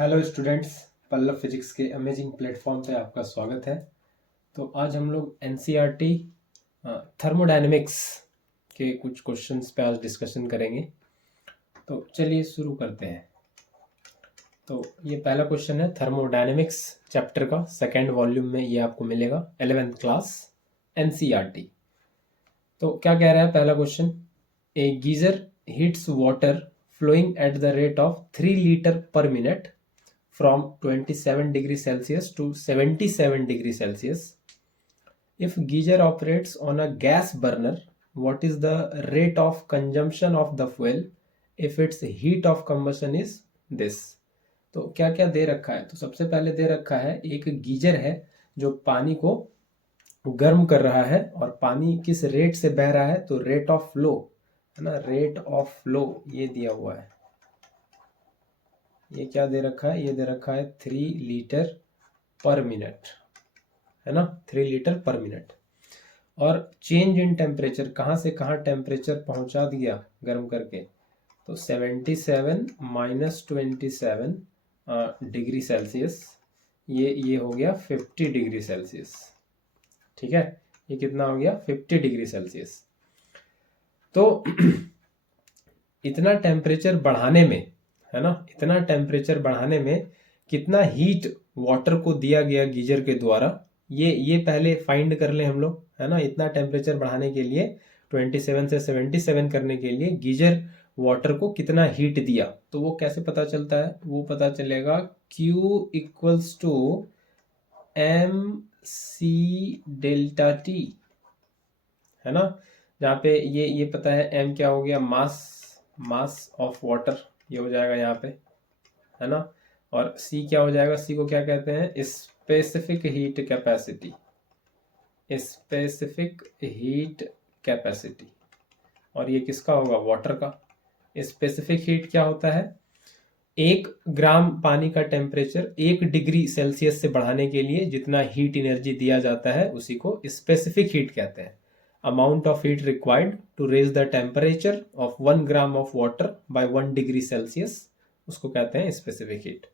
Hello students, Pallav physics के amazing platform पे आपका स्वागत है। तो आज हम लोग एनसीईआरटी थर्मोडायनेमिक्स के कुछ क्वेश्चंस पे आज डिस्कशन करेंगे। तो चलिए शुरू करते हैं। तो ये पहला क्वेश्चन है थर्मोडायनेमिक्स चैप्टर का, सेकेंड वॉल्यूम में ये आपको मिलेगा 11th क्लास एनसीईआरटी। तो क्या कह रहा है पहला question, A geyser heats water flowing at the rate of 3 liter per minute from 27 degrees Celsius to 77 degrees Celsius. If geyser operates on a gas burner, what is the rate of consumption of the fuel if its heat of combustion is this? तो क्या क्या दे रखा है? तो सबसे पहले दे रखा है एक गीजर है जो पानी को गर्म कर रहा है, और पानी किस रेट से बह रहा है? तो रेट ऑफ फ्लो है ना, रेट ऑफ फ्लो ये दिया हुआ है। ये क्या दे रखा है? ये दे रखा है 3 लीटर पर मिनट, है ना, 3 लीटर पर मिनट। और चेंज इन टेम्परेचर, कहाँ से कहाँ टेम्परेचर पहुंचा दिया गर्म करके? तो 77 माइनस 27 डिग्री सेल्सियस, ये हो गया 50 डिग्री सेल्सियस। ठीक है, ये कितना हो गया? 50 डिग्री सेल्सियस। तो इतना टेम्परेचर बढ़ाने में, है ना, इतना टेम्परेचर बढ़ाने में कितना हीट वाटर को दिया गया गीजर के द्वारा, ये पहले फाइंड कर ले हम लोग, है ना। इतना टेम्परेचर बढ़ाने के लिए 27 से 77 करने के लिए गीजर वाटर को कितना हीट दिया, तो वो कैसे पता चलता है? वो पता चलेगा Q equals to M C delta T, है ना। जहाँ पे ये पता है m क्या हो गया? मास ऑफ वाटर, ये हो जाएगा यहाँ पे, है ना। और c क्या हो जाएगा? c को क्या कहते हैं? Specific heat capacity, specific heat capacity. और ये किसका होगा? वाटर का। स्पेसिफिक हीट क्या होता है? 1 ग्राम पानी का टेम्परेचर 1 डिग्री सेल्सियस से बढ़ाने के लिए जितना हीट एनर्जी दिया जाता है उसी को स्पेसिफिक हीट कहते हैं। Amount of heat required to raise the temperature of 1 gram of water by 1 degree Celsius, उसको कहते हैं स्पेसिफिक हीट।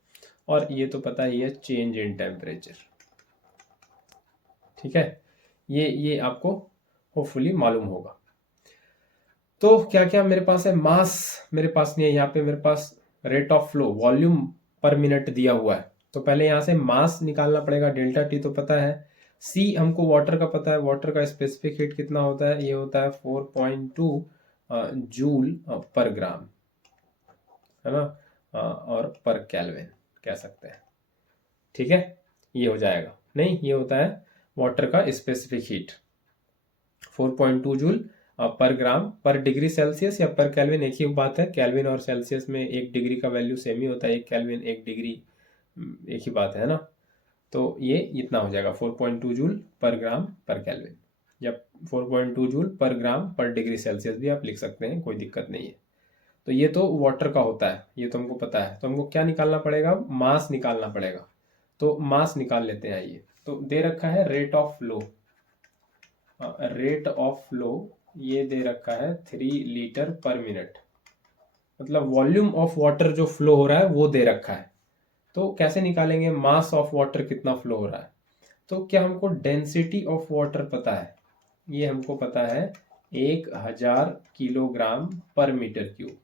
और ये तो पता ही है, चेंज इन टेम्परेचर। ठीक है, ये आपको होपफुली मालूम होगा। तो क्या क्या मेरे पास है? मास मेरे पास नहीं है, यहाँ पे मेरे पास rate of flow, volume per minute दिया हुआ है। तो पहले यहाँ से मास निकालना पड़ेगा, डेल्टा टी तो पता है, सी हमको वाटर का पता है, वाटर का स्पेसिफिक हीट कितना होता है? ये होता है 4.2 जूल पर ग्राम, है ना, और पर केल्विन कह सकते हैं। ठीक है, ये हो जाएगा। नहीं, ये होता है वाटर का स्पेसिफिक हीट 4.2 जूल पर ग्राम पर डिग्री सेल्सियस या पर केल्विन एक ही बात है। केल्विन और सेल्सियस में 1 डिग्री का वैल्यू सेम ही होता है, 1 केल्विन 1 डिग्री एक ही बात है ना। तो ये इतना हो जाएगा 4.2 जूल पर ग्राम पर केल्विन, या 4.2 जूल पर ग्राम पर डिग्री सेल्सियस भी आप लिख सकते हैं, कोई दिक्कत नहीं है। तो ये तो वाटर का होता है, ये तो हमको पता है। तो हमको क्या निकालना पड़ेगा? मास निकालना पड़ेगा। तो मास निकाल लेते हैं। ये तो दे रखा है rate of flow, rate of flow ये दे रखा है 3 लीटर पर मिनट, मतलब वॉल्यूम ऑफ वाटर जो फ्लो हो रहा है वो दे रखा है। तो कैसे निकालेंगे मास ऑफ वाटर कितना फ्लो हो रहा है? तो क्या हमको डेंसिटी ऑफ वाटर पता है? ये हमको पता है 1000 किलोग्राम पर मीटर क्यूब,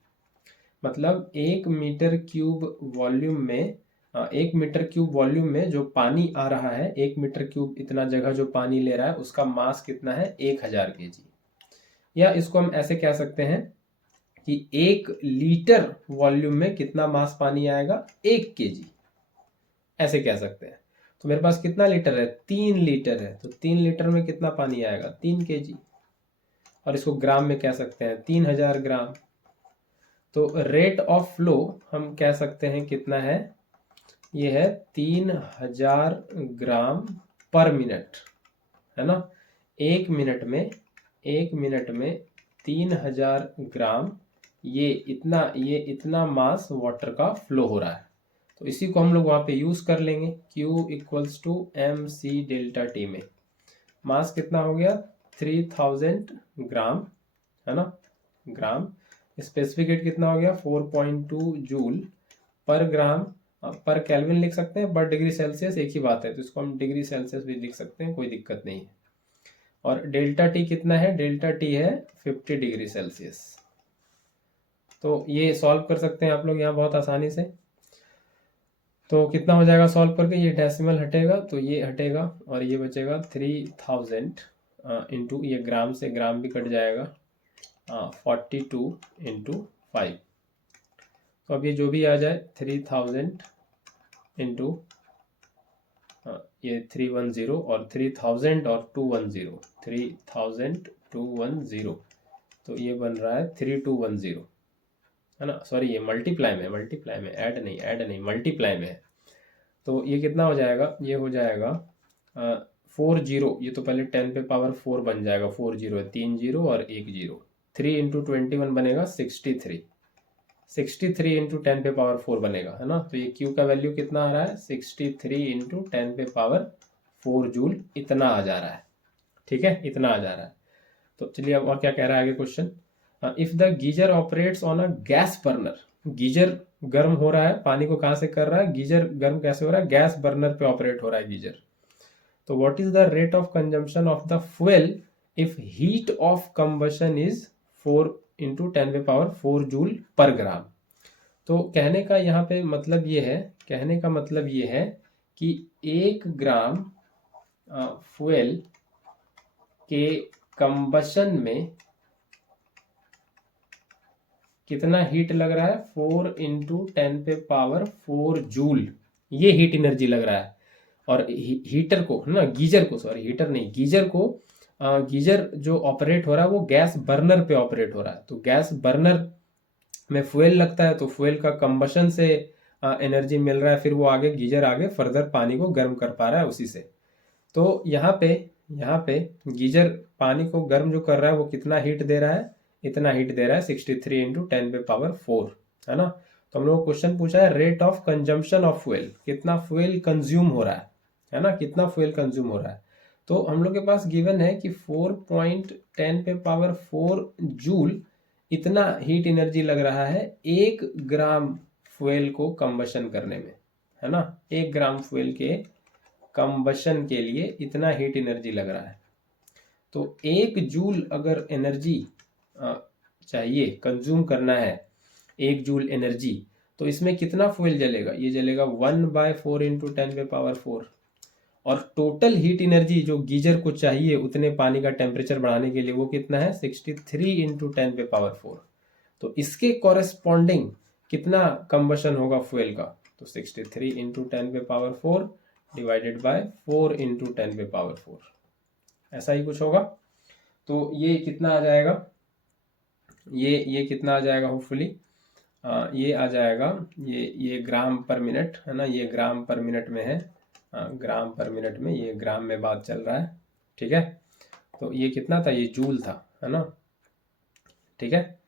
मतलब 1 मीटर क्यूब वॉल्यूम में, 1 मीटर क्यूब वॉल्यूम में जो पानी आ रहा है, 1 मीटर क्यूब इतना जगह जो पानी ले रहा है उसका मास कितना है? 1000 केजी। या इसको हम ऐसे कह सकते हैं कि 1 लीटर वॉल्यूम में कितना मास पानी आएगा? 1 केजी, ऐसे कह सकते हैं। तो मेरे पास कितना लीटर है? 3 लीटर है। तो 3 लीटर में कितना पानी आएगा? 3 केजी। और इसको ग्राम में कह सकते हैं 3000 ग्राम। तो रेट ऑफ फ्लो हम कह सकते हैं कितना है? ये है 3000 ग्राम पर मिनट, है ना। 1 मिनट में 3000 ग्राम, ये इतना मास वाटर का फ्लो हो रहा है। तो इसी को हम लोग वहाँ पे यूज़ कर लेंगे। Q equals to M C delta T में मास कितना हो गया? 3000 ग्राम, है ना, ग्राम। स्पेसिफिक हीट कितना हो गया? 4.2 जूल पर ग्राम पर केल्विन लिख सकते हैं, पर डिग्री सेल्सियस एक ही बात है, तो इसको हम डिग्री सेल्सियस भी लिख सकते हैं, कोई दिक्कत नहीं है। और डेल्टा टी कितना है? डेल्टा टी है 50 डिग्री सेल्सियस। तो ये सॉल्व कर सकते हैं आप लोग यहाँ बहुत आसानी से। तो कितना हो जाएगा सॉल्व करके? ये डेसिमल हटेगा तो ये हटेगा और ये बचेगा 3000 इंटू, ये ग्राम से ग्राम भी कट जाएगा, 42 इंटू 5। तो अब ये जो भी आ जाए 3000 इंटू ये 310 और 3000 और 210, 3210, तो ये बन रहा है 3210, है ना? सॉरी, ये मल्टीप्लाई में, ऐड नहीं, मल्टीप्लाई में है। तो ये कितना हो जाएगा? ये हो जाएगा 40, ये तो पहले 10 पे पावर 4 बन जाएगा, 40 है, 3 0 और 1 0, 3 इंटू 21 बनेगा 63, 63 इंटू 10 पे पावर 4 बनेगा, है ना? तो ये Q का वैल्यू कितना आ रहा है? 63 इंटू 10 पे पावर 4 जूल, इतना आ जा रहा है। ठीक है, इतना आ जा रहा है। तो चलिए अब और क्या कह रहा है आगे question. If the geyser operates on a gas burner, geyser गर्म हो रहा है, पानी को कहाँ से कर रहा है? गीजर गर्म कैसे हो रहा है? गैस बर्नर पे ऑपरेट हो रहा है गीजर। तो what is the rate of consumption of the fuel if heat of combustion is 4 into 10 पे पावर 4 जूल पर ग्राम। तो कहने का यहाँ पे मतलब ये है, कहने का मतलब ये है कि 1 ग्राम फ्यूल के कंबशन में कितना हीट लग रहा है? 4 इंटू 10 पे पावर 4 जूल, ये हीट एनर्जी लग रहा है। और हीटर को, है ना, गीजर को, सॉरी हीटर नहीं, गीजर को, गीजर जो ऑपरेट हो रहा है वो गैस बर्नर पे ऑपरेट हो रहा है। तो गैस बर्नर में फ्यूल लगता है, तो फ्यूल का कंबशन से एनर्जी मिल रहा है, फिर वो आगे गीजर आगे फर्दर पानी को गर्म कर पा रहा है उसी से। तो यहाँ पे गीजर पानी को गर्म जो कर रहा है वो कितना हीट दे रहा है? इतना हीट दे रहा है 63 इंटू 10 पे पावर 4, है ना? तो हम लोग को क्वेश्चन पूछा है rate of consumption of fuel, कितना फ्यूल कंज्यूम हो रहा है ना? कितना फ्यूल कंज्यूम हो रहा है। तो हम लोग के पास गिवन है कि 4.10 पे पावर 4 जूल इतना हीट एनर्जी लग रहा है 1 ग्राम फ्यूल को कंबशन करने में, है ना? 1 ग्राम फ्यूल के कंबशन के लिए इतना हीट एनर्जी लग रहा है। तो 1 जूल अगर एनर्जी चाहिए, कंज्यूम करना है 1 जूल एनर्जी, तो इसमें कितना फ्यूल जलेगा? ये जलेगा 1/4 इंटू 10 पे पावर 4। और टोटल हीट एनर्जी जो गीजर को चाहिए उतने पानी का टेम्परेचर बढ़ाने के लिए वो कितना है? 63 इंटू 10 पे पावर 4। तो इसके कॉरेस्पॉन्डिंग कितना कंबशन होगा फ्यूल का? तो 63 इंटू 10 पे पावर 4 डिवाइडेड बाय 4 इंटू 10 पे पावर 4, ऐसा ही कुछ होगा। तो ये कितना आ जाएगा? ये कितना आ जाएगा? होपफुली ये आ जाएगा, ये ग्राम पर मिनट, है ना? ये ग्राम पर मिनट में है, ग्राम पर मिनट में, ये ग्राम में बात चल रहा है। ठीक है, तो ये कितना था? ये जूल था, है ना? ठीक है,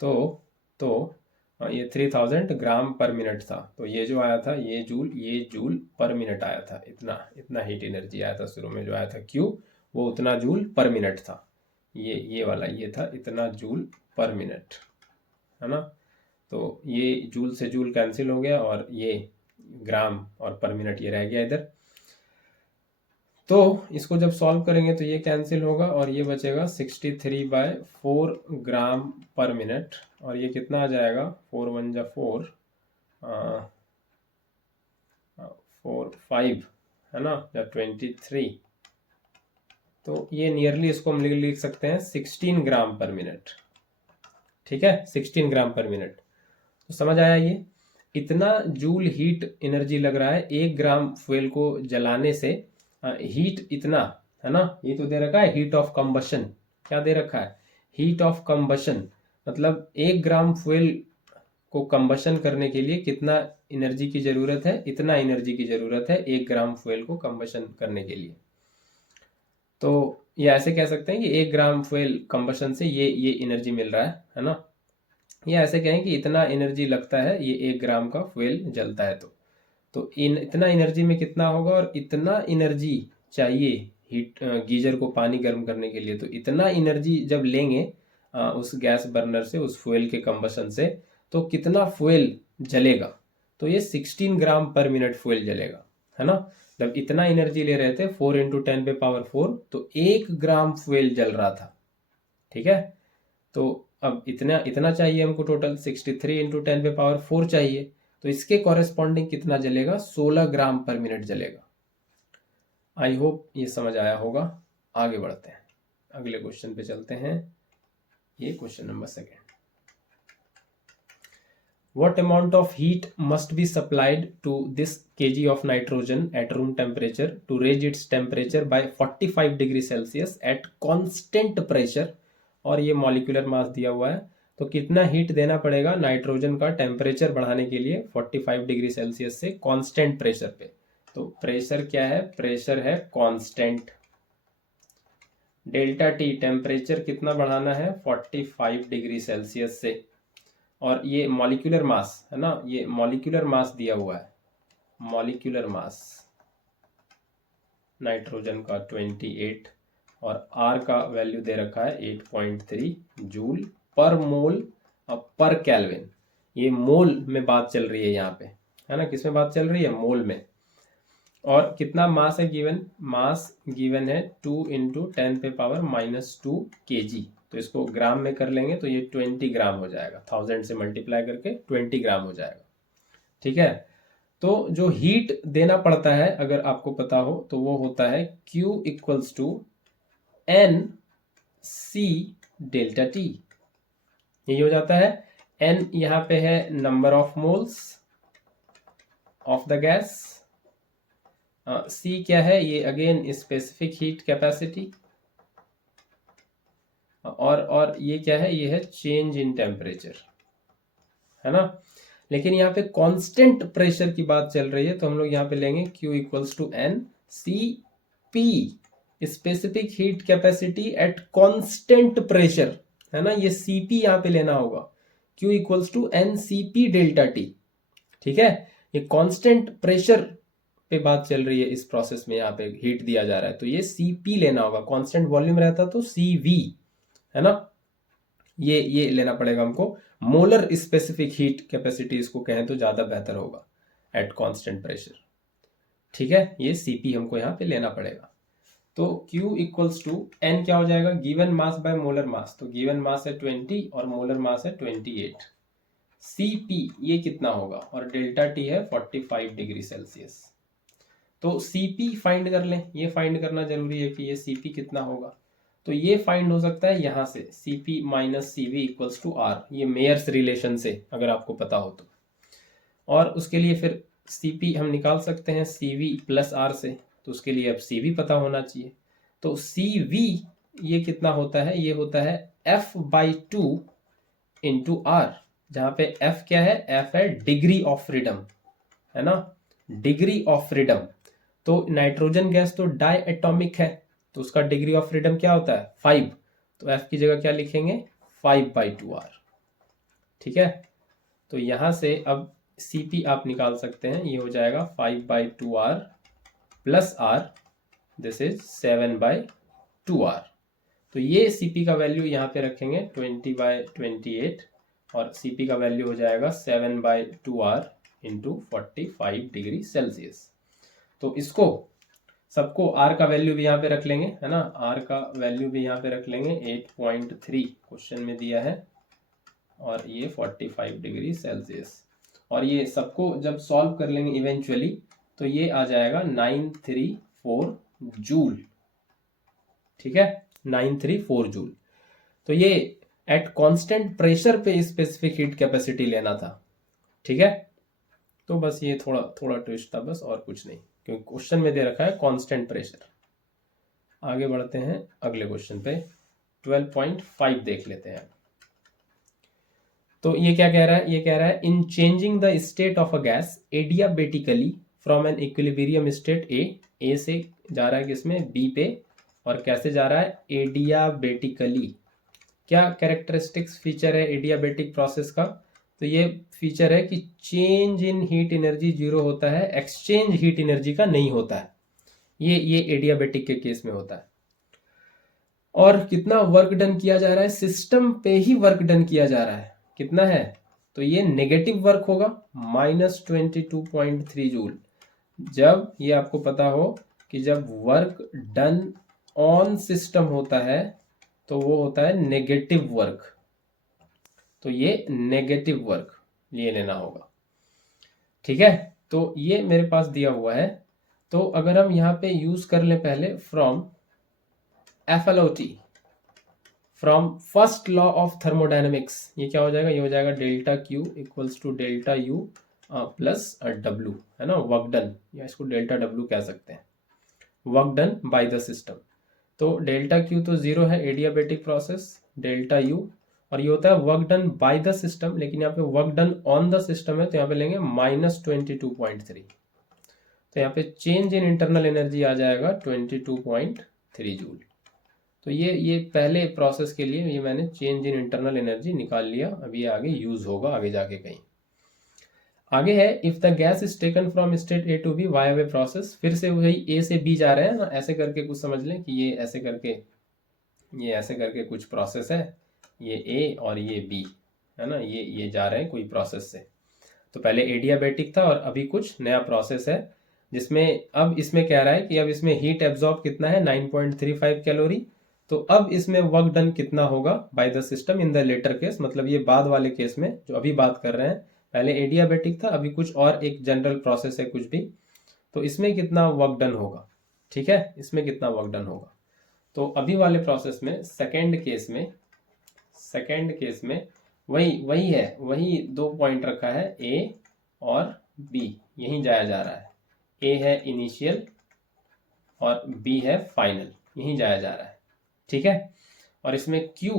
तो ये 3000 ग्राम पर मिनट था। तो ये जो आया था ये जूल पर मिनट आया था। इतना हीट एनर्जी आया था शुरू में जो आया था क्यू, वो उतना जूल पर मिनट था। ये वाला ये था इतना जूल पर मिनट, है ना? तो ये जूल से जूल कैंसिल हो गया और ये ग्राम और पर मिनट ये रह गया इधर। तो इसको जब सॉल्व करेंगे तो ये कैंसिल होगा और ये बचेगा 63/4 ग्राम पर मिनट। और ये कितना आ जाएगा? 4 1 जा 4, 4 5, है ना, या 23। तो ये नियरली इसको हम लिख सकते हैं 16 ग्राम पर मिनट। ठीक है, 16 ग्राम पर मिनट। तो समझ आया? ये इतना जूल हीट एनर्जी लग रहा है 1 ग्राम फ्यूल को जलाने से। हीट इतना, है ना? ये तो दे रखा है हीट ऑफ कंबशन। क्या दे रखा है? Heat of combustion. मतलब 1 ग्राम फ्यूल को कंबशन करने के लिए कितना एनर्जी की जरूरत है? इतना एनर्जी की जरूरत है 1 ग्राम फ्यूल को कंबशन करने के लिए। तो ये ऐसे कह सकते हैं कि 1 ग्राम फ्यूल कंबशन से ये एनर्जी मिल रहा है ना? ये ऐसे कहें कि इतना एनर्जी लगता है ये 1 ग्राम का फ्यूल जलता है। तो इतना एनर्जी में कितना होगा? और इतना एनर्जी चाहिए हीट गीजर को पानी गर्म करने के लिए। तो इतना एनर्जी जब लेंगे उस गैस बर्नर से, उस फ्यूल के कंबशन से, तो कितना फ्यूल जलेगा? तो ये 16 ग्राम पर मिनट फ्यूल जलेगा, है ना। जब इतना एनर्जी ले रहे थे 4 × 10⁴, तो 1 ग्राम फ्यूल जल रहा था, ठीक है। तो अब इतना इतना चाहिए हमको, टोटल 63 × 10⁴ चाहिए, तो इसके कॉरेस्पॉन्डिंग कितना जलेगा, 16 ग्राम पर मिनट जलेगा। आई होप ये समझ आया होगा। आगे बढ़ते हैं, अगले क्वेश्चन पे चलते हैं। ये question number 2। What amount of heat must be supplied to this kg of nitrogen at room temperature to raise its temperature by 45 degree Celsius at constant pressure? और ये मॉलिक्यूलर मास दिया हुआ है, तो कितना हीट देना पड़ेगा नाइट्रोजन का टेम्परेचर बढ़ाने के लिए 45 डिग्री सेल्सियस से कांस्टेंट प्रेशर पे। तो प्रेशर क्या है, प्रेशर है कांस्टेंट। डेल्टा टी टेम्परेचर कितना बढ़ाना है, 45 डिग्री सेल्सियस से। और ये मॉलिक्यूलर मास है ना, ये मॉलिक्यूलर मास दिया हुआ है, मॉलिक्यूलर मास नाइट्रोजन का 28 और आर का वैल्यू दे रखा है 8.3 जूल पर मोल पर केल्विन। ये मोल में बात चल रही है यहाँ पे, है ना, किसमें बात चल रही है, मोल में। और कितना मास है गिवन, मास गिवन है 2 × 10⁻² kg। तो इसको ग्राम में कर लेंगे तो ये 20 ग्राम हो जाएगा, 1000 से मल्टीप्लाई करके 20 ग्राम हो जाएगा, ठीक है। तो जो हीट देना पड़ता है अगर आपको पता हो तो वो होता है Q = NC ΔT। यही हो जाता है। N यहाँ पे है number of moles of the gas, C क्या है, ये अगेन स्पेसिफिक हीट कैपेसिटी, और ये क्या है, ये है चेंज इन टेम्परेचर, है ना। लेकिन यहाँ पे कांस्टेंट प्रेशर की बात चल रही है, तो हम लोग यहाँ पे लेंगे Q = NCP, specific heat capacity at constant pressure, है ना। ये CP यहाँ पे लेना होगा, Q = NCP ΔT, ठीक है। ये कांस्टेंट प्रेशर पे बात चल रही है इस प्रोसेस में, यहाँ पे हीट दिया जा रहा है, तो ये CP लेना होगा। कांस्टेंट वॉल्यूम रहता तो CV, है ना। ये लेना पड़ेगा हमको, मोलर स्पेसिफिक हीट कैपेसिटी इसको कहें तो ज्यादा बेहतर होगा, एट कांस्टेंट प्रेशर, ठीक है। ये CP हमको यहाँ पे लेना पड़ेगा। तो Q = N क्या हो जाएगा, given mass by molar mass, तो गिवन मास है 20 और मोलर मास है 28। CP ये कितना होगा, और डेल्टा T है 45 डिग्री सेल्सियस। तो CP फाइंड कर लें, ये फाइंड करना जरूरी है कि ये CP कितना होगा। तो ये फाइंड हो सकता है यहाँ से, CP - CV = R, ये मेयर्स रिलेशन से अगर आपको पता हो तो। और उसके लिए फिर CP हम निकाल सकते हैं CV + R से, तो उसके लिए अब CV पता होना चाहिए। तो CV ये कितना होता है, ये होता है F/2 × R, जहाँ पे F क्या है, F है डिग्री ऑफ फ्रीडम, है ना, डिग्री ऑफ फ्रीडम। तो नाइट्रोजन गैस तो डाई एटॉमिक है, तो उसका डिग्री ऑफ फ्रीडम क्या होता है, 5। तो F की जगह क्या लिखेंगे, 5/2R, ठीक है। तो यहां से अब CP आप निकाल सकते हैं, ये हो जाएगा 5/2R + R, this is 7/2R। तो ये CP का वैल्यू यहाँ पे रखेंगे 20/28, और CP का वैल्यू हो जाएगा 7/2R × 45 डिग्री सेल्सियस। तो इसको सबको R का वैल्यू भी यहाँ पे रख लेंगे, है ना, R का वैल्यू भी यहाँ पे रख लेंगे, 8.3 क्वेश्चन में दिया है, और ये 45 डिग्री सेल्सियस। और ये सबको जब सॉल्व कर लेंगे इवेंचुअली, तो ये आ जाएगा 934 जूल, ठीक है, 934 जूल। तो ये एट कांस्टेंट प्रेशर पे स्पेसिफिक हीट कैपेसिटी लेना था, ठीक है। तो बस ये थोड़ा थोड़ा ट्विस्ट था बस, और कुछ नहीं, क्योंकि क्वेश्चन में दे रखा है कांस्टेंट प्रेशर। आगे बढ़ते हैं अगले क्वेश्चन पे, 12.5 देख लेते हैं। तो ये क्या कह रहा है, ये कह रहा है in changing the state of a gas adiabatically from an equilibrium state A से जा रहा है किसमें, B पे, और कैसे जा रहा है, एडियाबेटिकली। क्या कैरेक्टरिस्टिक्स फीचर है एडियाबेटिक प्रोसेस का, तो ये फीचर है कि चेंज इन हीट एनर्जी 0 होता है, एक्सचेंज हीट एनर्जी का नहीं होता है। ये एडियाबेटिक के केस में होता है। और कितना वर्क डन किया जा रहा है, सिस्टम पे ही वर्क डन किया जा रहा है, कितना है तो ये नेगेटिव वर्क होगा -22.3 जूल। जब ये आपको पता हो कि जब वर्क डन ऑन सिस्टम होता है तो वो होता है नेगेटिव वर्क, तो ये नेगेटिव वर्क ये लेना होगा। ठीक है, तो ये मेरे पास दिया हुआ है। तो अगर हम यहाँ पे यूज कर लें पहले from FLOT, from first law of thermodynamics, ये क्या हो जाएगा, ये हो जाएगा delta Q equals to delta U plus W, है ना, वर्क डन, या इसको डेल्टा डब्ल्यू कह सकते हैं, work done by the system. तो डेल्टा क्यू तो जीरो है, एडियाबेटिक प्रोसेस, डेल्टा यू, और ये होता है work done by the system, लेकिन यहाँ पे work done on the system है तो यहाँ पे लेंगे -22.3। तो यहाँ पे चेंज इन इंटरनल एनर्जी आ जाएगा 22.3 जूल। तो ये पहले प्रोसेस के लिए ये मैंने चेंज इन इंटरनल एनर्जी निकाल लिया। अभी आगे यूज होगा आगे जाके कहीं। आगे है if the gas is taken from state A to B via way process, फिर से वही ए से बी जा रहे हैं ना, ऐसे करके कुछ समझ लें कि ये ऐसे करके कुछ प्रोसेस है, ये ए और ये बी, है ना, ये जा रहे हैं कोई प्रोसेस से। तो पहले एडियाबेटिक था और अभी कुछ नया प्रोसेस है जिसमें अब इसमें कह रहा है कि अब इसमें हीट एब्जॉर्ब कितना है 9.35 कैलोरी। तो अब इसमें वर्क डन कितना होगा by the system in the latter case, मतलब ये बाद वाले केस में जो अभी बात कर रहे हैं, पहले एडियाबेटिक था अभी कुछ और एक जनरल प्रोसेस है कुछ भी, तो इसमें कितना वर्क डन होगा। ठीक है, इसमें कितना वर्क डन होगा। तो अभी वाले प्रोसेस में सेकेंड केस में वही है, वही 2 पॉइंट रखा है ए और बी, यहीं जाया जा रहा है। ए है इनिशियल और बी है फाइनल, यहीं जाया जा रहा है। ठीक है, और इसमें Q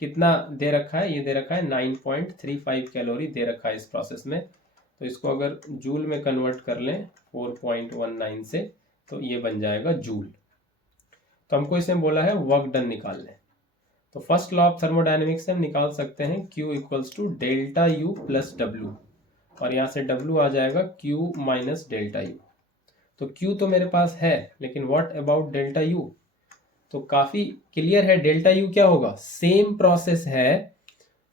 कितना दे रखा है, ये दे रखा है 9.35 कैलोरी दे रखा है इस प्रोसेस में। तो इसको अगर जूल में कन्वर्ट कर लें 4.19 से, तो ये बन जाएगा जूल। तो हमको इसमें बोला है वर्क डन निकाल लें। तो फर्स्ट लॉ ऑफ थर्मोडायनेमिक्स से हम निकाल सकते हैं Q equals to delta U plus W, और यहाँ से W आ जाएगा Q माइनस डेल्टा यू। तो Q तो मेरे पास है, लेकिन व्हाट अबाउट डेल्टा यू। तो काफी क्लियर है, डेल्टा यू क्या होगा, सेम प्रोसेस है,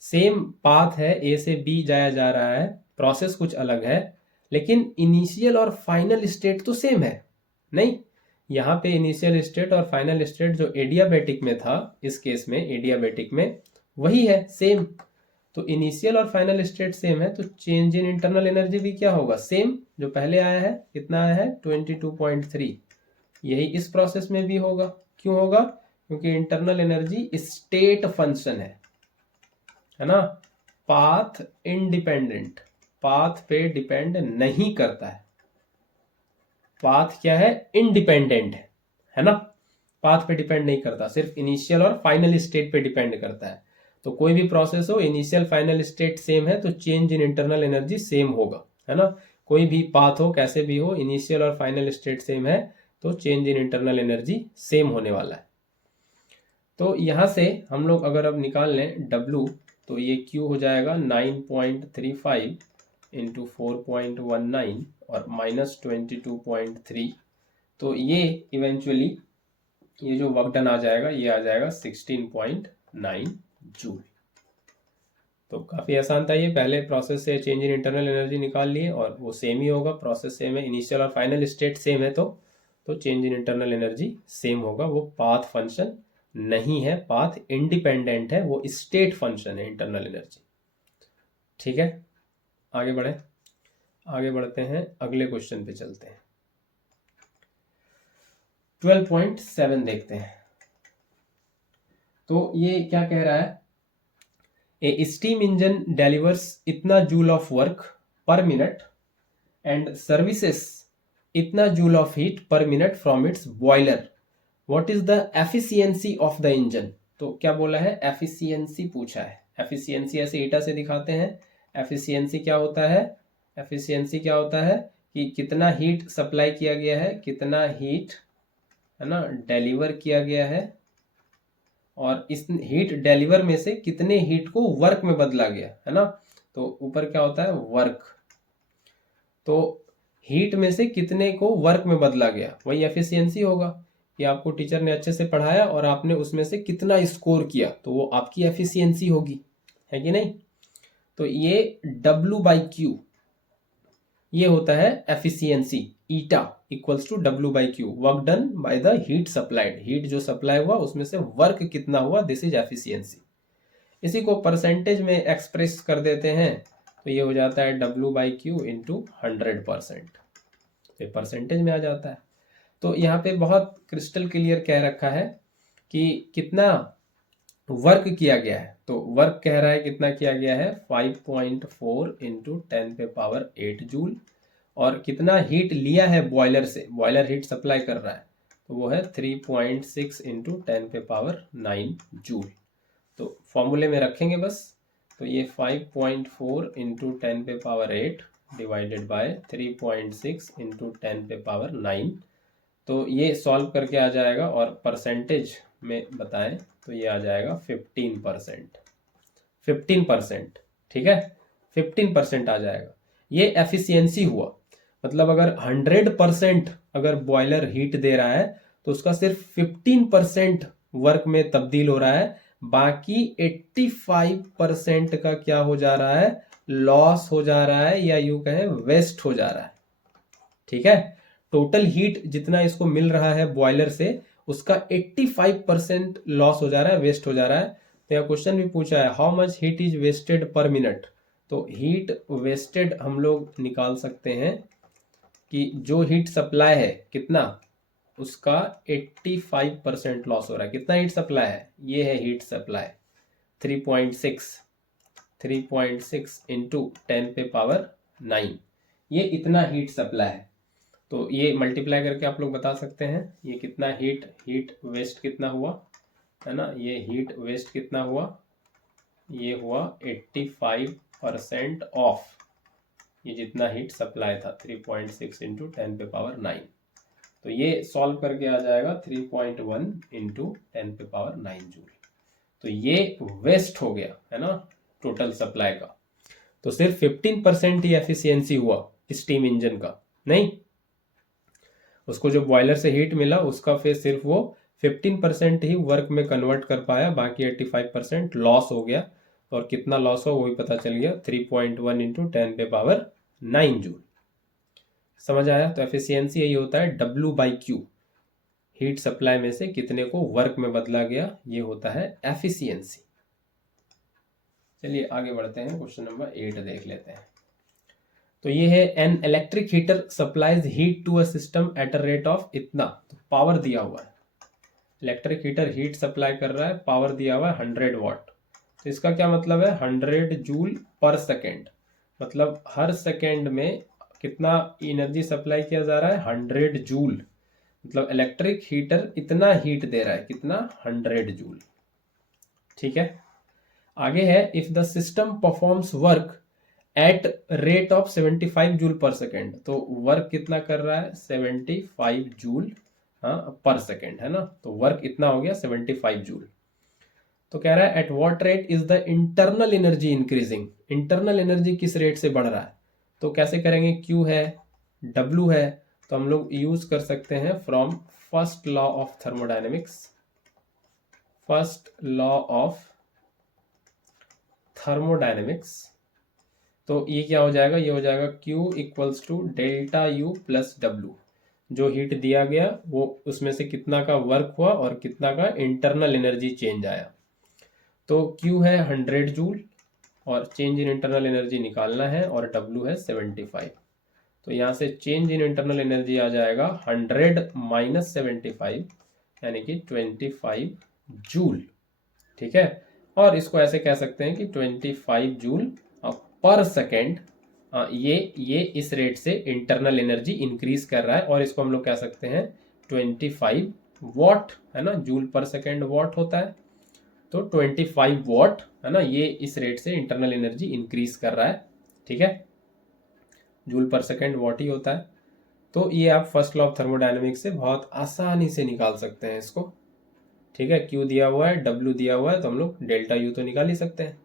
सेम पाथ है, ए से बी जाया जा रहा है, प्रोसेस कुछ अलग है, लेकिन इनिशियल और फाइनल स्टेट तो सेम है। नहीं, यहाँ पे इनिशियल स्टेट और फाइनल स्टेट जो एडियाबेटिक में था, इस केस में एडियाबेटिक में वही है सेम। तो इनिशियल और फाइनल स्टेट सेम है, तो चेंज इन इंटरनल एनर्जी भी क्या होगा, सेम, जो पहले आया है कितना आया है 22.3, यही इस प्रोसेस में भी होगा। क्यों होगा, क्योंकि इंटरनल एनर्जी स्टेट फंक्शन है ना, पाथ इंडिपेंडेंट, पाथ पे डिपेंड नहीं करता है। पाथ क्या है, इंडिपेंडेंट है ना, पाथ पे डिपेंड नहीं करता, सिर्फ इनिशियल और फाइनल स्टेट पे डिपेंड करता है। तो कोई भी प्रोसेस हो, इनिशियल फाइनल स्टेट सेम है तो change in internal energy same होगा, है ना। कोई भी पाथ हो, कैसे भी हो, इनिशियल और फाइनल स्टेट सेम है तो change in internal energy same होने वाला है। तो यहां से हम लोग अगर अब निकाल लें W, तो ये Q हो जाएगा 9.35 इंटू 4.19 और -22.3। तो ये इवेंचुअली ये जो वर्क डन आ जाएगा, ये आ जाएगा 16.9 जूल। तो काफ़ी आसान था ये, पहले प्रोसेस से चेंज इन इंटरनल एनर्जी निकाल लिए और वो सेम ही होगा, प्रोसेस सेम है, इनिशियल और फाइनल स्टेट सेम है, तो change in internal energy same होगा। वो पाथ फंक्शन नहीं है, पाथ इंडिपेंडेंट है, वो स्टेट फंक्शन है इंटरनल एनर्जी। ठीक है, आगे बढ़ते हैं, अगले क्वेश्चन पे चलते हैं। 12.7 देखते हैं। तो ये क्या कह रहा है, ए स्टीम इंजन डिलीवर्स इतना joule of work per minute and services इतना joule of heat per minute from its boiler, what is the efficiency of the engine. तो क्या बोला है, एफिशिएंसी पूछा है। एफिशिएंसी ऐसे ईटा से दिखाते हैं। एफिशिएंसी क्या होता है, एफिशिएंसी क्या होता है कि कितना हीट सप्लाई किया गया है, कितना हीट, है ना, डिलीवर किया गया है, और इस हीट डिलीवर में से कितने हीट को वर्क में बदला गया, है ना। तो ऊपर क्या होता है, वर्क, तो हीट में से कितने को वर्क में बदला गया, वही एफिशिएंसी होगा कि आपको टीचर ने अच्छे से पढ़ाया और आपने उसमें से कितना स्कोर किया, तो वो आपकी एफिशिएंसी होगी, है कि नहीं। तो ये W/Q ये होता है efficiency, eta equals to W/Q, work done by the heat supplied, heat जो सप्लाई हुआ उसमें से वर्क कितना हुआ, दिस इज एफिशिएंसी। इसी को परसेंटेज में एक्सप्रेस कर देते हैं तो ये हो जाता है W/Q इंटू 100%, तो परसेंटेज में आ जाता है। तो यहाँ पे बहुत क्रिस्टल क्लियर कह रखा है कि कितना वर्क किया गया है। तो वर्क कह रहा है कितना किया गया है, 5.4 इंटू 10⁸ जूल, और कितना हीट लिया है बॉयलर से, बॉयलर हीट सप्लाई कर रहा है तो वो है 3.6 इंटू 10⁹ जूल। तो फॉर्मूले में रखेंगे बस, तो ये 5.4 इंटू 10⁸ डिवाइडेड बाय 3.6 इंटू 10⁹, तो ये सॉल्व करके आ जाएगा, और परसेंटेज में बताएं तो ये आ जाएगा 15%, 15%, ठीक है, 15% आ जाएगा। ये एफिशिएंसी हुआ, मतलब अगर 100% अगर बॉयलर हीट दे रहा है तो उसका सिर्फ 15% वर्क में तब्दील हो रहा है, बाकी 85% का क्या हो जा रहा है, लॉस हो जा रहा है, या यूं कहें वेस्ट हो जा रहा है। ठीक है, टोटल हीट जितना इसको मिल रहा है बॉयलर से उसका 85% लॉस हो जा रहा है, वेस्ट हो जा रहा है। तो यह क्वेश्चन भी पूछा है, how much heat is wasted per minute. तो हीट वेस्टेड हम लोग निकाल सकते हैं कि जो हीट सप्लाई है कितना, उसका 85% लॉस हो रहा है। कितना हीट सप्लाई है, ये है हीट सप्लाई 3.6 इंटू 10⁹, ये इतना हीट सप्लाई है। तो ये मल्टीप्लाई करके आप लोग बता सकते हैं ये कितना हीट वेस्ट कितना हुआ, है ना। ये हीट वेस्ट कितना हुआ, ये हुआ 85% ऑफ ये जितना हीट सप्लाई था 3.6 इंटू 10⁹। तो ये सॉल्व करके आ जाएगा 3.1 इंटू 10⁹ जूल। तो ये वेस्ट हो गया, है ना, टोटल सप्लाई का। तो सिर्फ 15% ही एफिशिएंसी हुआ स्टीम इंजन का, नहीं, उसको जो बॉयलर से हीट मिला उसका फिर सिर्फ वो 15% ही वर्क में कन्वर्ट कर पाया, बाकी 85% लॉस हो गया। और कितना लॉस हो वो भी पता चल गया, 3.1 इंटू 10⁹ जूल। समझ आया। तो एफिशिएंसी यही होता है W/Q, हीट सप्लाई में से कितने को वर्क में बदला गया, ये होता है एफिशिएंसी। चलिए आगे बढ़ते हैं, क्वेश्चन नंबर 8 देख लेते हैं। तो ये है, an electric heater supplies heat to a system at a rate of इतना। तो पावर दिया हुआ है, इलेक्ट्रिक हीटर हीट सप्लाई कर रहा है, पावर दिया हुआ है 100 वाट। तो इसका क्या मतलब है, 100 जूल पर सेकेंड, मतलब हर सेकेंड में कितना एनर्जी सप्लाई किया जा रहा है, 100 जूल। मतलब इलेक्ट्रिक हीटर इतना हीट दे रहा है, कितना, 100 जूल। ठीक है, आगे है, if the system performs work at rate of 75 joule पर सेकेंड। तो वर्क कितना कर रहा है, 75 जूल पर सेकेंड, है ना। तो वर्क इतना हो गया 75 जूल। तो कह रहा है, at what rate is the internal energy increasing. Internal energy किस रेट से बढ़ रहा है, तो कैसे करेंगे, Q है, W है, तो हम लोग यूज कर सकते हैं from first law of thermodynamics, first law of thermodynamics. तो ये क्या हो जाएगा, ये हो जाएगा Q equals to delta U plus W। जो हीट दिया गया वो उसमें से कितना का वर्क हुआ और कितना का इंटरनल एनर्जी चेंज आया। तो Q है 100 जूल और चेंज इन इंटरनल एनर्जी निकालना है, और W है 75। तो यहाँ से चेंज इन इंटरनल एनर्जी आ जाएगा 100 माइनस 75, यानी कि 25 जूल। ठीक है, और इसको ऐसे कह सकते हैं कि 25 जूल पर सेकेंड, ये इस रेट से इंटरनल एनर्जी इंक्रीज कर रहा है, और इसको हम लोग कह सकते हैं 25 वॉट, है ना, जूल पर सेकेंड वॉट होता है। तो 25 वॉट, है ना, ये इस रेट से इंटरनल एनर्जी इंक्रीज कर रहा है। ठीक है, जूल पर सेकेंड वॉट ही होता है। तो ये आप फर्स्ट लॉ ऑफ थर्मोडायनेमिक्स से बहुत आसानी से निकाल सकते हैं इसको। ठीक है, Q दिया हुआ है, W दिया हुआ है, तो हम लोग डेल्टा U तो निकाल ही सकते हैं।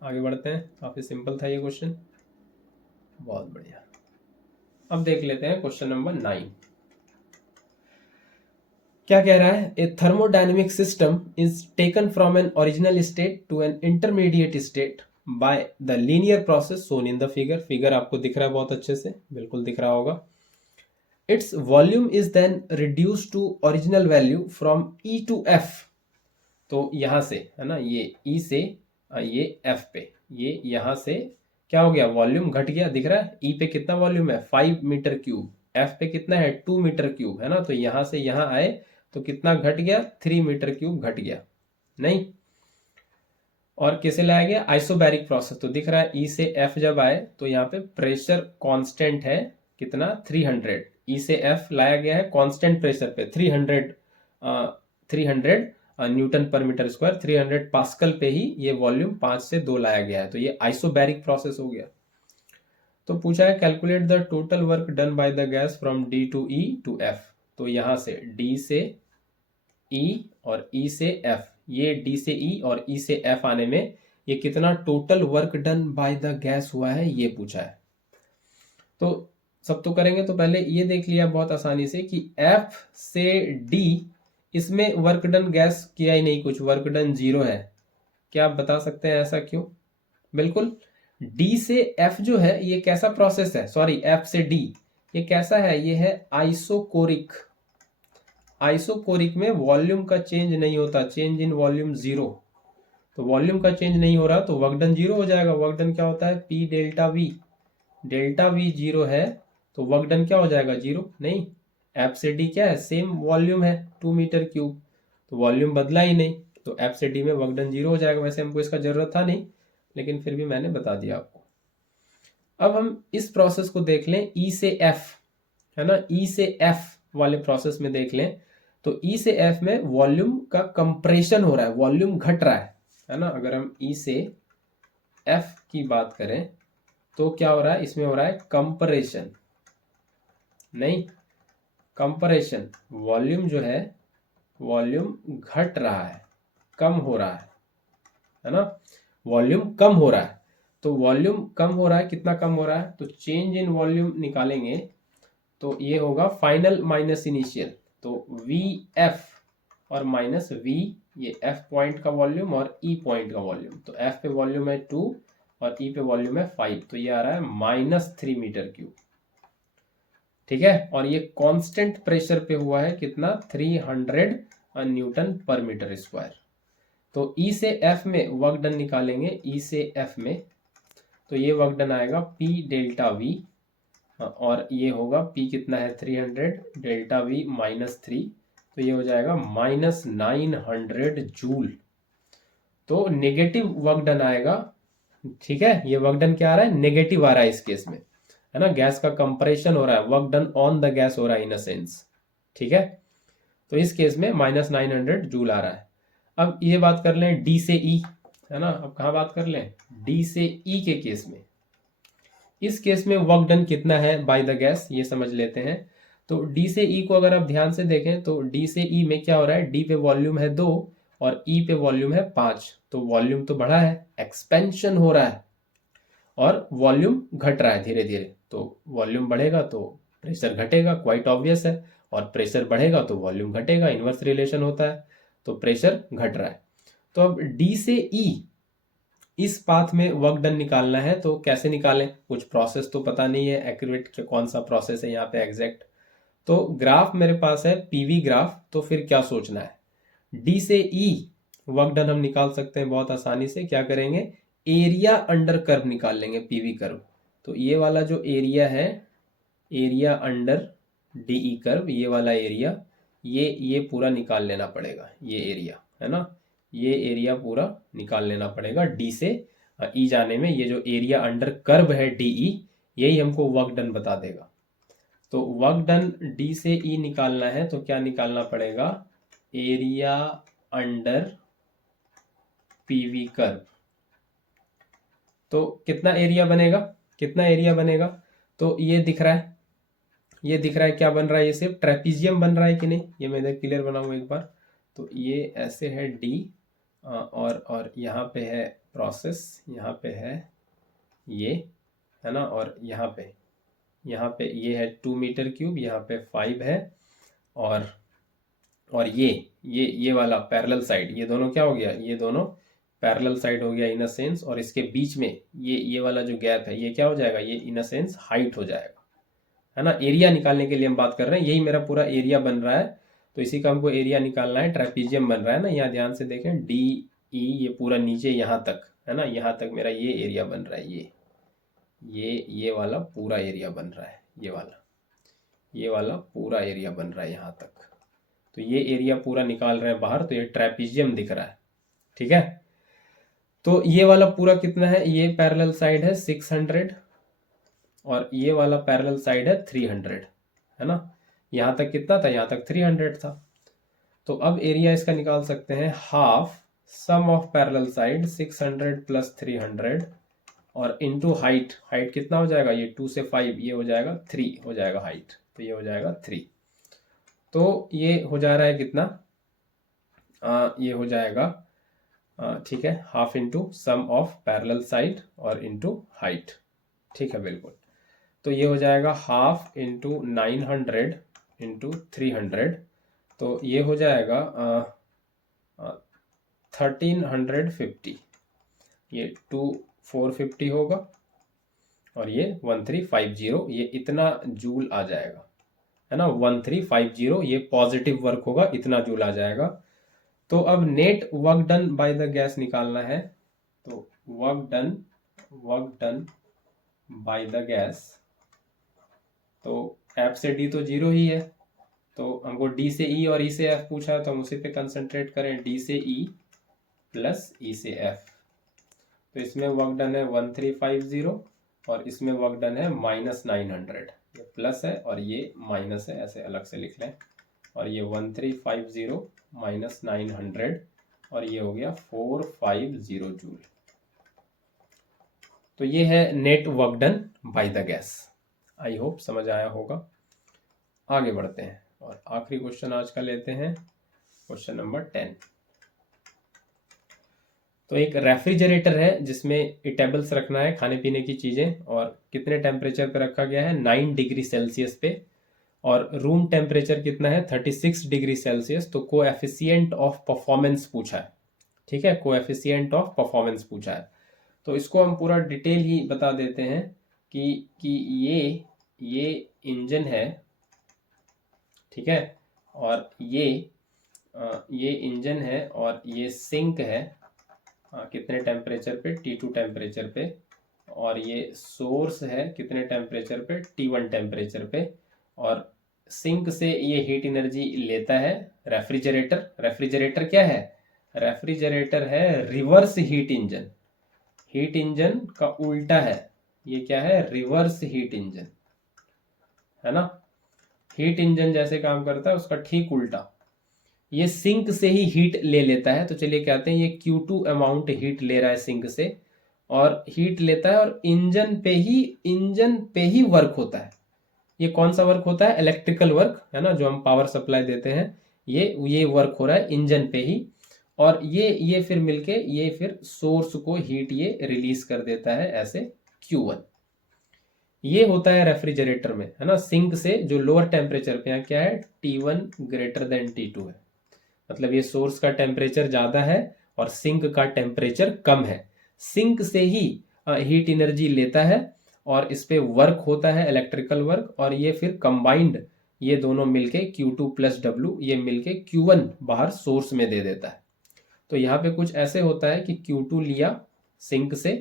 आगे बढ़ते हैं, काफी सिंपल था ये क्वेश्चन, बहुत बढ़िया। अब देख लेते हैं क्वेश्चन नंबर 9। क्या कह रहा है, a thermodynamic system is taken from an original state to an intermediate state by the linear process shown in the figure. Figure आपको दिख रहा है बहुत अच्छे से, बिल्कुल दिख रहा होगा। Its volume is then reduce to original value from E to F. तो यहां से है ना, ये ई से ये एफ पे, ये यहां से क्या हो गया, वॉल्यूम घट गया। दिख रहा है ई पे कितना वॉल्यूम है 5 मीटर क्यूब, एफ पे कितना है 2 मीटर क्यूब, है ना। तो यहां से यहां आए तो कितना घट गया, 3 मीटर क्यूब घट गया, नहीं। और कैसे लाया गया, आइसोबैरिक प्रोसेस। तो दिख रहा है ई से एफ जब आए तो यहाँ पे प्रेशर कांस्टेंट है कितना 300, ई से एफ लाया गया है कांस्टेंट प्रेशर पे 300 न्यूटन पर मीटर स्क्वायर, 300 पास्कल पे ही ये वॉल्यूम 5 से 2 लाया गया है। तो ये आइसोबैरिक प्रोसेस हो गया। तो पूछा है calculate the total work done by the gas from D to E to F. तो यहां से डी से ई और ई से एफ, ये डी से ई और ई से एफ आने में ये कितना total work done by the gas हुआ है, ये पूछा है। तो सब तो करेंगे, तो पहले ये देख लिया बहुत आसानी से कि एफ से डी, इसमें वर्क डन गैस किया ही नहीं कुछ, वर्क डन 0 है। क्या आप बता सकते हैं ऐसा क्यों? बिल्कुल, डी से एफ जो है ये कैसा प्रोसेस है, सॉरी एफ से डी, ये कैसा है, ये है आइसोकोरिक। आइसोकोरिक में वॉल्यूम का चेंज नहीं होता, चेंज इन वॉल्यूम 0। तो वॉल्यूम का चेंज नहीं हो रहा तो वर्क डन 0 हो जाएगा। वर्क डन क्या होता है, P delta we, delta we 0 है तो वर्क डन क्या हो जाएगा 0, नहीं। एफ से डी क्या है, सेम वॉल्यूम है 2 मीटर क्यूब, तो वॉल्यूम बदला ही नहीं, तो एफ से डी में वर्क डन 0 हो जाएगा। वैसे हमको इसका जरूरत था नहीं, लेकिन फिर भी मैंने बता दिया आपको। अब हम इस प्रोसेस को देख लें ई से एफ, है ना, ई से एफ वाले प्रोसेस में देख लें तो ई से एफ में वॉल्यूम का कंप्रेशन हो रहा है, वॉल्यूम घट रहा है ना। अगर हम ई से एफ की बात करें तो क्या हो रहा है, इसमें हो रहा है कंप्रेशन, नहीं कंप्रेशन, वॉल्यूम जो है वॉल्यूम घट रहा है, कम हो रहा है ना, वॉल्यूम कम हो रहा है। तो वॉल्यूम कम हो रहा है, कितना कम हो रहा है, तो चेंज इन वॉल्यूम निकालेंगे तो ये होगा फाइनल माइनस इनिशियल, तो वी एफ और माइनस वी, ये एफ पॉइंट का वॉल्यूम और ई पॉइंट का वॉल्यूम। तो एफ पे वॉल्यूम है 2 और ई पे वॉल्यूम है 5, तो ये आ रहा है -3 मीटर क्यूब, ठीक है। और ये कांस्टेंट प्रेशर पे हुआ है कितना, 300 न्यूटन पर मीटर स्क्वायर। तो ई से एफ में वर्क डन निकालेंगे, ई से एफ में तो ये वर्क डन आएगा पी डेल्टा वी, और ये होगा पी कितना है 300, डेल्टा वी -3, तो ये हो जाएगा -900 जूल। तो नेगेटिव वर्क डन आएगा, ठीक है। ये वर्क डन क्या आ रहा है, नेगेटिव आ रहा है इस केस में, है ना। गैस का कंप्रेशन हो रहा है, work done on the gas हो रहा है इन अ सेंस, ठीक है। तो इस केस में -900 जूल आ रहा है। अब ये बात कर लें डी से ई, है ना। अब कहाँ बात कर लें, डी से ई के केस में। इस केस में वर्क डन कितना है बाय द गैस, ये समझ लेते हैं। तो डी से ई को अगर आप ध्यान से देखें तो डी से ई में क्या हो रहा है, डी पे वॉल्यूम है 2 और ई पे वॉल्यूम है 5, तो वॉल्यूम तो बढ़ा है, एक्सपेंशन हो रहा है, और वॉल्यूम घट रहा है धीरे धीरे। तो वॉल्यूम बढ़ेगा तो प्रेशर घटेगा, क्वाइट ऑब्वियस है, और प्रेशर बढ़ेगा तो वॉल्यूम घटेगा, इन्वर्स रिलेशन होता है। तो प्रेशर घट रहा है। तो अब डी से ई इस पाथ में वर्क डन निकालना है, तो कैसे निकालें, कुछ प्रोसेस तो पता नहीं है एक्यूरेट कौन सा प्रोसेस है यहाँ पे एग्जैक्ट। तो ग्राफ मेरे पास है पीवी ग्राफ, तो फिर क्या सोचना है, डी से ई वर्क डन हम निकाल सकते हैं बहुत आसानी से। क्या करेंगे, एरिया अंडर कर्व निकाल लेंगे, पीवी कर्व। तो ये वाला जो एरिया है, एरिया अंडर डीई कर्व, ये वाला एरिया, ये पूरा निकाल लेना पड़ेगा, ये एरिया है ना, ये एरिया पूरा निकाल लेना पड़ेगा डी से ई जाने में। ये जो एरिया अंडर कर्व है डीई, यही हमको वर्क डन बता देगा। तो वर्क डन डी से ई निकालना है तो क्या निकालना पड़ेगा, एरिया अंडर पीवी कर्व। तो कितना एरिया बनेगा, कितना एरिया बनेगा, तो ये दिख रहा है, ये दिख रहा है क्या बन रहा है, ये सिर्फ ट्रेपीजियम बन रहा है कि नहीं, ये मैं इधर क्लियर बनाऊँ एक बार। तो ये ऐसे है डी, और यहाँ पे है प्रोसेस, यहाँ पे है ये, है ना, और यहाँ पे ये है 2 मीटर क्यूब, यहाँ पे 5 है, और ये वाला पैरेलल साइड, ये दोनों क्या हो गया, ये दोनों पैरेलल साइड हो गया इन अ सेंस, और इसके बीच में ये वाला जो गैप है ये क्या हो जाएगा, ये इन अ सेंस हाइट हो जाएगा, है ना। एरिया निकालने के लिए हम बात कर रहे हैं, यही मेरा पूरा एरिया बन रहा है, तो इसी का हमको एरिया निकालना है। ट्रेपीजियम बन रहा है ना, यहाँ ध्यान से देखें, डी ई, ये पूरा नीचे यहाँ तक, है ना, यहाँ तक मेरा ये एरिया बन रहा है, ये वाला पूरा एरिया बन रहा है, ये वाला पूरा एरिया बन रहा है यहाँ तक। तो ये एरिया पूरा निकाल रहे हैं बाहर, तो ये ट्रेपीजियम दिख रहा है, ठीक है। तो ये वाला पूरा कितना है, ये पैरेलल साइड है 600 और ये वाला पैरेलल साइड है 300, है ना। यहाँ तक कितना था, यहाँ तक 300 था। तो अब एरिया इसका निकाल सकते हैं, half sum of parallel side 600 plus 300 और इनटू हाइट, हाइट कितना हो जाएगा, ये 2 से 5, ये हो जाएगा 3 हो जाएगा हाइट, तो ये हो जाएगा 3। तो ये हो जा रहा है कितना, ये हो जाएगा, ठीक है, half into sum of parallel side और इंटू हाइट, ठीक है, बिल्कुल। तो ये हो जाएगा हाफ इंटू 900 इंटू 300, तो ये हो जाएगा 1350, ये 2450 होगा और ये 1350, ये इतना जूल आ जाएगा, है ना, 1350, ये पॉजिटिव वर्क होगा, इतना जूल आ जाएगा। तो अब net work done by the gas निकालना है, तो work done by the gas, तो एफ से डी तो 0 ही है, तो हमको डी से ई और ई से एफ पूछा है, तो हम उसी पे कंसंट्रेट करें, डी से ई प्लस ई से एफ। तो इसमें वर्क डन है 1350 और इसमें वर्क डन है -900, ये प्लस है और ये माइनस है, ऐसे अलग से लिख लें, और ये 1350 माइनस 900 और ये हो गया 450 जूल। तो ये है net work done by the gas. I hope समझ आया होगा। आगे बढ़ते हैं और आखिरी क्वेश्चन आज का लेते हैं, क्वेश्चन नंबर 10। तो एक रेफ्रिजरेटर है जिसमें इटेबल्स रखना है, खाने पीने की चीज़ें, और कितने टेम्परेचर पे रखा गया है, 9 डिग्री सेल्सियस पे, और रूम टेम्परेचर कितना है, 36 डिग्री सेल्सियस। तो कोएफिशिएंट ऑफ परफॉर्मेंस पूछा है, ठीक है, कोएफिशिएंट ऑफ परफॉर्मेंस पूछा है। तो इसको हम पूरा डिटेल ही बता देते हैं कि ये इंजन है, ठीक है, और ये इंजन है और ये सिंक है, कितने टेम्परेचर पे, T2 टेम्परेचर पे, और ये सोर्स है कितने टेम्परेचर पे, T1 टेम्परेचर पे, और सिंक से ये हीट एनर्जी लेता है रेफ्रिजरेटर। रेफ्रिजरेटर क्या है, रेफ्रिजरेटर है reverse heat engine, heat engine का उल्टा है, ये क्या है, रिवर्स हीट इंजन, है ना। हीट इंजन जैसे काम करता है उसका ठीक उल्टा, ये सिंक से ही हीट ले लेता है। तो चलिए कहते हैं ये Q2 अमाउंट हीट ले रहा है सिंक से, और हीट लेता है और इंजन पे ही वर्क होता है। ये कौन सा वर्क होता है, इलेक्ट्रिकल वर्क, है ना, जो हम पावर सप्लाई देते हैं, ये वर्क हो रहा है इंजन पे ही, और ये फिर मिलके ये फिर सोर्स को हीट ये रिलीज कर देता है ऐसे Q1। ये होता है रेफ्रिजरेटर में, है ना, सिंक से जो लोअर टेम्परेचर पे है क्या है, T1 ग्रेटर देन T2 है, मतलब ये सोर्स का टेम्परेचर ज्यादा है और सिंक का टेम्परेचर कम है। सिंक से ही हीट एनर्जी लेता है और इस पे वर्क होता है इलेक्ट्रिकल वर्क, और ये फिर कंबाइंड ये दोनों मिलके Q2 प्लस W ये मिलके Q1 बाहर सोर्स में दे देता है। तो यहाँ पे कुछ ऐसे होता है कि Q2 लिया सिंक से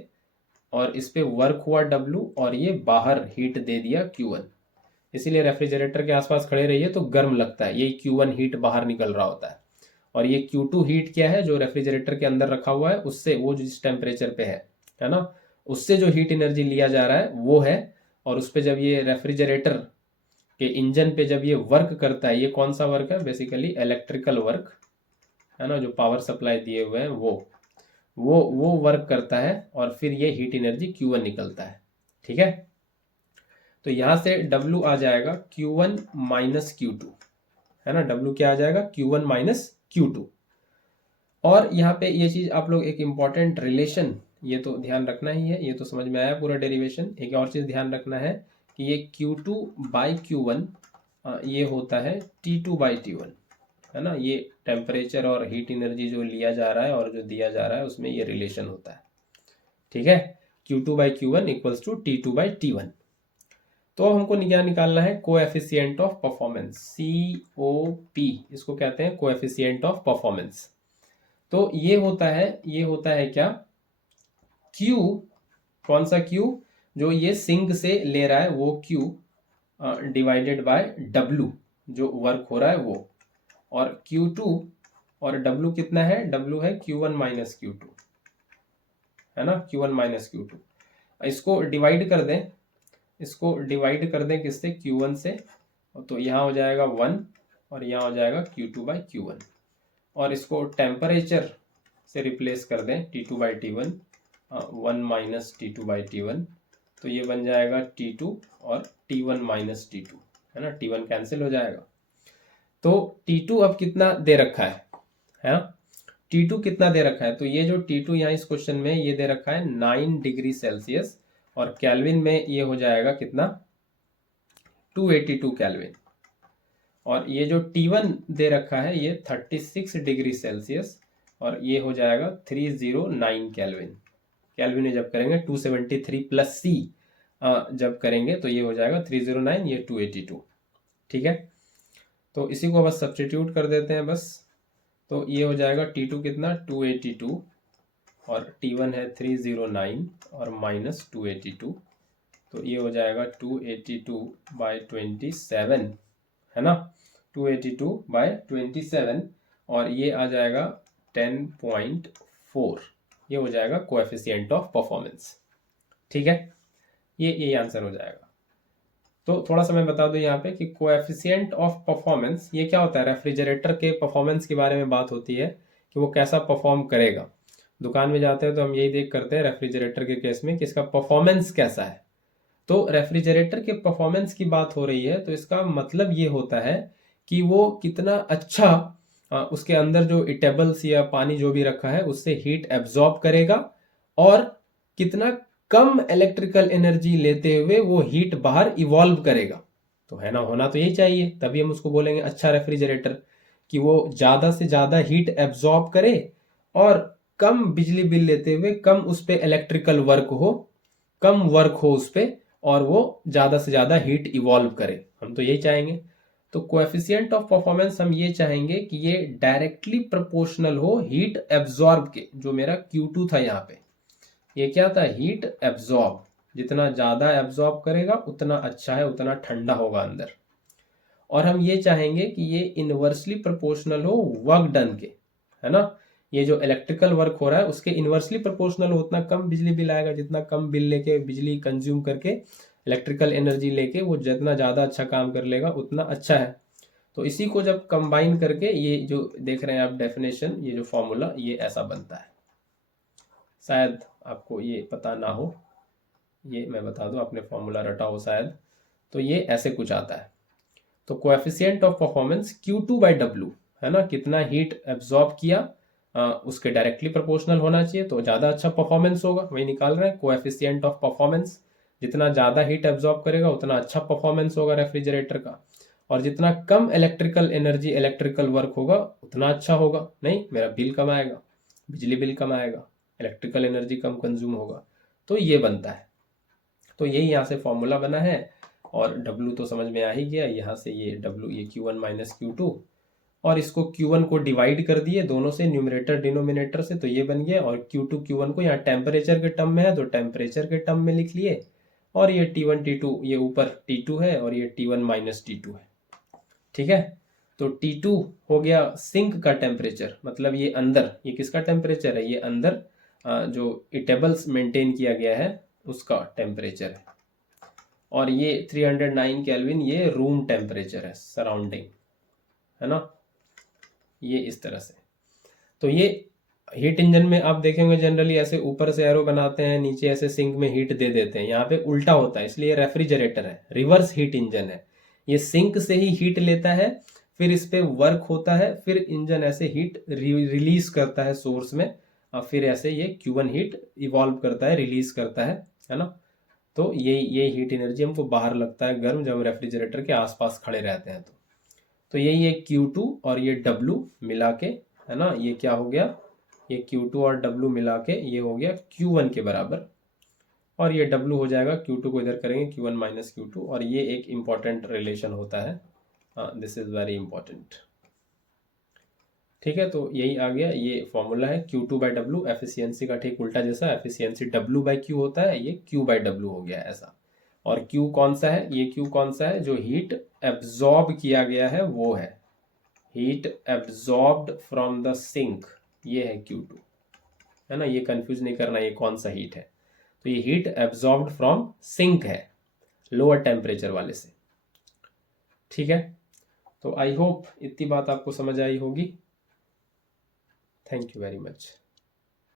और इस पे वर्क हुआ W और ये बाहर हीट दे दिया Q1, इसीलिए रेफ्रिजरेटर के आसपास खड़े रहिए तो गर्म लगता है, यही Q1 हीट बाहर निकल रहा होता है। और ये Q2 हीट क्या है, जो रेफ्रिजरेटर के अंदर रखा हुआ है उससे, वो जिस टेम्परेचर पे है ना, उससे जो हीट एनर्जी लिया जा रहा है वो है, और उस पर जब ये रेफ्रिजरेटर के इंजन पे जब ये वर्क करता है, ये कौन सा वर्क है, बेसिकली इलेक्ट्रिकल वर्क, है ना, जो पावर सप्लाई दिए हुए हैं वो वर्क करता है, और फिर ये हीट एनर्जी Q1 निकलता है, ठीक है। तो यहां से W आ जाएगा Q1 माइनस Q2, है ना, W क्या आ जाएगा, Q1 माइनस Q2। और यहाँ पे ये चीज आप लोग एक इंपॉर्टेंट रिलेशन, ये तो ध्यान रखना ही है, ये तो समझ में आया पूरा डेरिवेशन। एक और चीज ध्यान रखना है कि ये Q2 बाई Q1 ये होता है T2 बाई T1, है ना, ये टेम्परेचर और हीट एनर्जी जो लिया जा रहा है और जो दिया जा रहा है उसमें ये रिलेशन होता है। ठीक है, Q2/Q1 इक्वल्स टू T2/T1। तो हमको क्या निकालना है, कोएफिशिएंट ऑफ परफॉर्मेंस, COP, इसको कहते हैं कोएफिशिएंट ऑफ परफॉर्मेंस। तो ये होता है क्या, Q, कौन सा Q, जो ये सिंक से ले रहा है वो Q डिवाइडेड बाय W, जो वर्क हो रहा है वो, और Q2 और W कितना है, W है Q1 माइनस Q2, है ना, Q1 माइनस Q2। इसको डिवाइड कर दें, किससे, Q1 से, तो यहाँ हो जाएगा 1 और यहाँ हो जाएगा Q2/Q1, और इसको टेम्परेचर से रिप्लेस कर दें, T2/T1, 1 माइनस T2/T1, तो ये बन जाएगा T2 और T1 माइनस T2, है ना, T1 कैंसिल हो जाएगा। तो T2 अब कितना दे रखा है ना, T2 कितना दे रखा है, तो ये जो T2 यहाँ इस क्वेश्चन में ये दे रखा है 9 डिग्री सेल्सियस, और कैल्विन में ये हो जाएगा कितना, 282 कैल्विन, और ये जो T1 दे रखा है ये 36 डिग्री सेल्सियस, और ये हो जाएगा 309 कैल्विन। कैल्विन जब करेंगे 273 प्लस C जब करेंगे तो ये हो जाएगा 309, ये 282। ठीक है, तो इसी को बस सब्स्टिट्यूट कर देते हैं बस, तो ये हो जाएगा T2 कितना, 282, और T1 है 309 और माइनस 282, तो ये हो जाएगा 282/27, है ना, 282/27, और ये आ जाएगा 10.4, ये हो जाएगा कोएफिशिएंट ऑफ परफॉर्मेंस। ठीक है, ये आंसर हो जाएगा। तो थोड़ा सा मैं बता दूं यहाँ पे कि कोएफिशिएंट ऑफ परफॉर्मेंस ये क्या होता है, रेफ्रिजरेटर के परफॉर्मेंस के बारे में बात होती है कि वो कैसा परफॉर्म करेगा। दुकान में जाते हैं तो हम यही देख करते हैं रेफ्रिजरेटर के केस में कि इसका परफॉर्मेंस कैसा है। तो रेफ्रिजरेटर के परफॉर्मेंस की बात हो रही है तो इसका मतलब ये होता है कि वो कितना अच्छा उसके अंदर जो इटेबल्स या पानी जो भी रखा है उससे हीट एब्जॉर्ब करेगा, और कितना कम इलेक्ट्रिकल एनर्जी लेते हुए वो हीट बाहर इवॉल्व करेगा। तो है ना, होना तो यही चाहिए, तभी हम उसको बोलेंगे अच्छा रेफ्रिजरेटर, कि वो ज़्यादा से ज़्यादा हीट एब्जॉर्ब करे और कम बिजली बिल लेते हुए कम उस पर इलेक्ट्रिकल वर्क हो, कम वर्क हो उस पर, और वो ज़्यादा से ज़्यादा हीट इवॉल्व करे। हम तो यही चाहेंगे। तो कोएफिशिएंट ऑफ परफॉर्मेंस हम ये चाहेंगे कि ये डायरेक्टली प्रोपोर्शनल हो हीट एब्जॉर्ब के, जो मेरा Q2 था यहाँ पे, ये क्या था, हीट एब्जॉर्ब, जितना ज़्यादा एब्जॉर्ब करेगा उतना अच्छा है, उतना ठंडा होगा अंदर। और हम ये चाहेंगे कि ये इनवर्सली प्रोपोर्शनल हो वर्क डन के, है ना, ये जो इलेक्ट्रिकल वर्क हो रहा है उसके इनवर्सली प्रोपोर्शनल हो, उतना कम बिजली बिल आएगा, जितना कम बिल लेके बिजली कंज्यूम करके इलेक्ट्रिकल एनर्जी लेके वो जितना ज़्यादा अच्छा काम कर लेगा उतना अच्छा है। तो इसी को जब कंबाइन करके ये जो देख रहे हैं आप डेफिनेशन, ये जो फॉर्मूला ये ऐसा बनता है। शायद आपको ये पता ना हो, ये मैं बता दूं, आपने फॉर्मूला रटा हो शायद, तो ये ऐसे कुछ आता है। तो कोएफिशिएंट ऑफ परफॉर्मेंस Q2/W, है ना, कितना हीट एब्जॉर्ब किया उसके डायरेक्टली प्रोपोर्शनल होना चाहिए, तो ज़्यादा अच्छा परफॉर्मेंस होगा, वही निकाल रहे हैं कोएफिशिएंट ऑफ परफॉर्मेंस। जितना ज़्यादा हीट एब्जॉर्ब करेगा उतना अच्छा परफॉर्मेंस होगा रेफ्रिजरेटर का, और जितना कम इलेक्ट्रिकल एनर्जी इलेक्ट्रिकल वर्क होगा उतना अच्छा होगा, नहीं मेरा बिल कम आएगा, बिजली बिल कम आएगा, इलेक्ट्रिकल एनर्जी कम कंज्यूम होगा। तो ये बनता है, तो यही यहाँ से फॉर्मूला बना है, और W तो समझ में आ ही गया, यहाँ से ये W, ये Q1 माइनस Q2, और इसको Q1 को डिवाइड कर दिए दोनों से, न्यूमरेटर डिनोमिनेटर से, तो ये बन गया, और Q2 Q1 को यहाँ टेम्परेचर के टर्म में है तो टेम्परेचर के टर्म में लिख लिए, और ये T1 T2 ये ऊपर T2 है और ये T1 माइनस T2 है। ठीक है, तो T2 हो गया सिंक का टेम्परेचर, मतलब ये अंदर, ये किसका टेम्परेचर है, ये अंदर जो इटेबल्स मेंटेन किया गया है उसका टेम्परेचर है, और ये 309 केल्विन ये रूम टेम्परेचर है, सराउंडिंग, है ना, ये इस तरह से। तो ये हीट इंजन में आप देखेंगे जनरली ऐसे ऊपर से एरो बनाते हैं, नीचे ऐसे सिंक में हीट दे देते हैं, यहाँ पे उल्टा होता है, इसलिए रेफ्रिजरेटर है, रिवर्स हीट इंजन है। ये सिंक से ही हीट लेता है, फिर इस पे वर्क होता है, फिर इंजन ऐसे हीट रिलीज करता है सोर्स में, और फिर ऐसे ये Q1 हीट इवॉल्व करता है, रिलीज करता है ना। तो ये हीट एनर्जी हमको बाहर लगता है गर्म, जब रेफ्रिजरेटर के आसपास खड़े रहते हैं। तो यही है Q2 और ये W मिला के, है ना, ये क्या हो गया, ये Q2 और W मिला के ये हो गया Q1 के बराबर, और ये W हो जाएगा, Q2 को इधर करेंगे Q1 माइनस Q2, और ये एक इम्पॉर्टेंट रिलेशन होता है, दिस इज वेरी इंपॉर्टेंट। ठीक है, तो यही आ गया, ये फॉर्मूला है Q2/W, एफिशिएंसी का ठीक उल्टा जैसा, एफिशिएंसी W/Q होता है, ये Q/W हो गया ऐसा। और Q कौन सा है, ये Q कौन सा है, जो हीट एब्जॉर्ब किया गया है वो है, heat absorbed from the sink, ये है Q2, है ना, ये कंफ्यूज नहीं करना ये कौन सा हीट है। तो ये हीट एब्जॉर्ब्ड फ्रॉम सिंक है, लोअर टेम्परेचर वाले से। ठीक है, तो आई होप इतनी बात आपको समझ आई होगी। Thank you very much.